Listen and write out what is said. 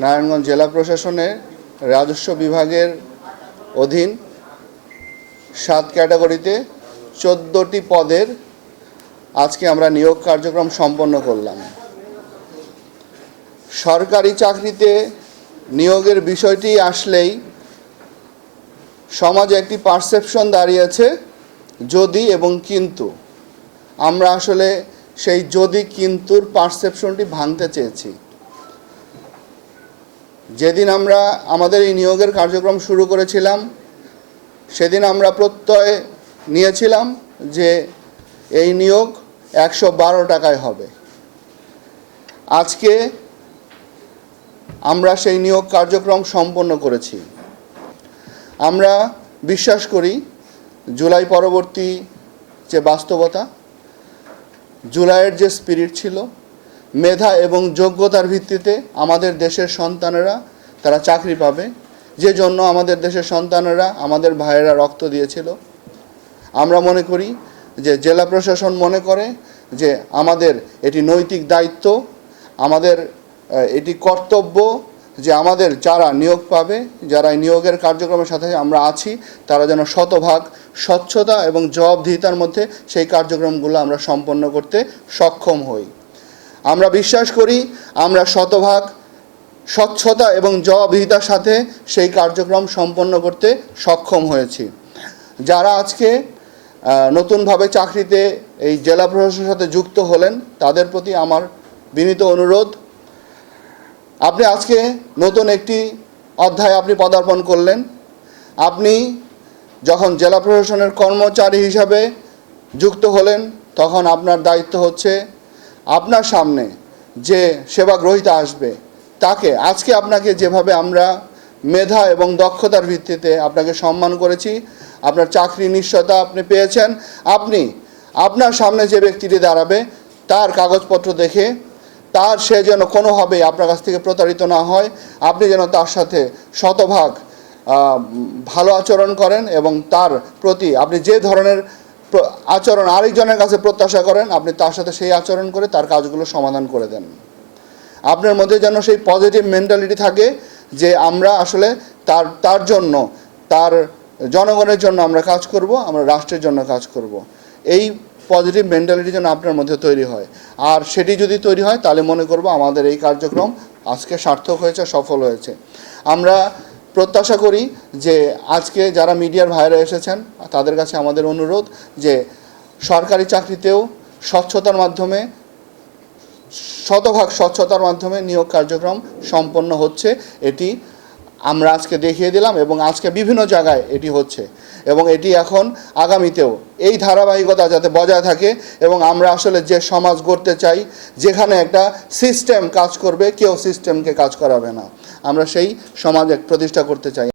নারায়ণগঞ্জ জেলা প্রশাসনের রাজস্ব বিভাগের অধীন 7 ক্যাটাগরিতে 14টি পদের আজকে আমরা নিয়োগ কার্যক্রম সম্পন্ন করলাম। সরকারি চাকরিতে নিয়োগের বিষয়টি আসলেই সমাজে একটি পারসেপশন দাঁড়িয়েছে যদি এবং কিন্তু। আমরা আসলে সেই যদি কিন্তুর পারসেপশনটি ভাঙতে চেয়েছি। যেদিন আমরা আমাদের এই নিয়োগের কার্যক্রম শুরু করেছিলাম সেদিন আমরা প্রত্যয় নিয়েছিলাম যে এই নিয়োগ 112 টাকায় হবে। আজকে আমরা সেই নিয়োগ কার্যক্রম সম্পন্ন করেছি। আমরা বিশ্বাস করি জুলাই পরবর্তী যে বাস্তবতা, জুলাইয়ের যে স্পিরিট ছিল, মেধা এবং যোগ্যতার ভিত্তিতে আমাদের দেশের সন্তানেরা তারা চাকরি পাবে, যে জন্য আমাদের দেশের সন্তানেরা আমাদের ভাইয়েরা রক্ত দিয়েছিল। আমরা মনে করি যে জেলা প্রশাসন মনে করে যে আমাদের এটি নৈতিক দায়িত্ব, আমাদের এটি কর্তব্য যে আমাদের যারা নিয়োগ পাবে, যারা নিয়োগের কার্যক্রমের সাথে আমরা আছি, তারা যেন শতভাগ স্বচ্ছতা এবং জবাবদিহিতার মধ্যে সেই কার্যক্রমগুলো আমরা সম্পন্ন করতে সক্ষম হই। আমরা বিশ্বাস করি আমরা শতভাগ স্বচ্ছতা এবং জবাবদিহিতার সাথে সেই কার্যক্রম সম্পন্ন করতে সক্ষম হয়েছি। যারা আজকে নতুনভাবে চাকরিতে এই জেলা প্রশাসনের সাথে যুক্ত হলেন, তাদের প্রতি আমার বিনীত অনুরোধ, আপনি আজকে নতুন একটি অধ্যায় আপনি পদার্পণ করলেন। আপনি যখন জেলা প্রশাসনের কর্মচারী হিসাবে যুক্ত হলেন, তখন আপনার দায়িত্ব হচ্ছে আপনার সামনে যে সেবাগ্রহীতা আসবে তাকে, আজকে আপনাকে যেভাবে আমরা মেধা এবং দক্ষতার ভিত্তিতে আপনাকে সম্মান করেছি, আপনার চাকরি নিশ্চয়তা আপনি পেয়েছেন, আপনি আপনার সামনে যে ব্যক্তিটি দাঁড়াবে তার কাগজপত্র দেখে সে যেন কোনোভাবেই আপনার কাছ থেকে প্রতারিত না হয়, আপনি যেন তার সাথে শতভাগ ভালো আচরণ করেন এবং তার প্রতি আপনি যে ধরনের আচরণ আরেকজনের কাছে প্রত্যাশা করেন, আপনি তার সাথে সেই আচরণ করে তার কাজগুলো সমাধান করে দেন। আপনার মধ্যে যেন সেই পজিটিভ মেন্টালিটি থাকে যে আমরা আসলে তার জন্য, তার জনগণের জন্য আমরা কাজ করব, আমরা রাষ্ট্রের জন্য কাজ করব। এই পজিটিভ মেন্টালিটি যেন আপনার মধ্যে তৈরি হয়। আর সেটি যদি তৈরি হয় তাহলে মনে করব আমাদের এই কার্যক্রম আজকে সার্থক হয়েছে, সফল হয়েছে। আমরা প্রত্যাশা করি যে আজকে যারা মিডিয়ার ভাইরা এসেছেন তাদের কাছে আমাদের অনুরোধ যে সরকারি চাকরিতেও স্বচ্ছতার মাধ্যমে, শতভাগ স্বচ্ছতার মাধ্যমে নিয়োগ কার্যক্রম সম্পন্ন হচ্ছে, এটি আমরা আজকে দেখিয়ে দিলাম এবং আজকে বিভিন্ন জায়গায় এটি হচ্ছে এবং এটি এখন আগামীতেও এই ধারাবাহিকতা যাতে বজায় থাকে এবং আমরা আসলে যে সমাজ গড়তে চাই যেখানে একটা সিস্টেম কাজ করবে, কেউ সিস্টেমকে কাজ করাবে না, আমরা সেই সমাজ প্রতিষ্ঠা করতে চাই।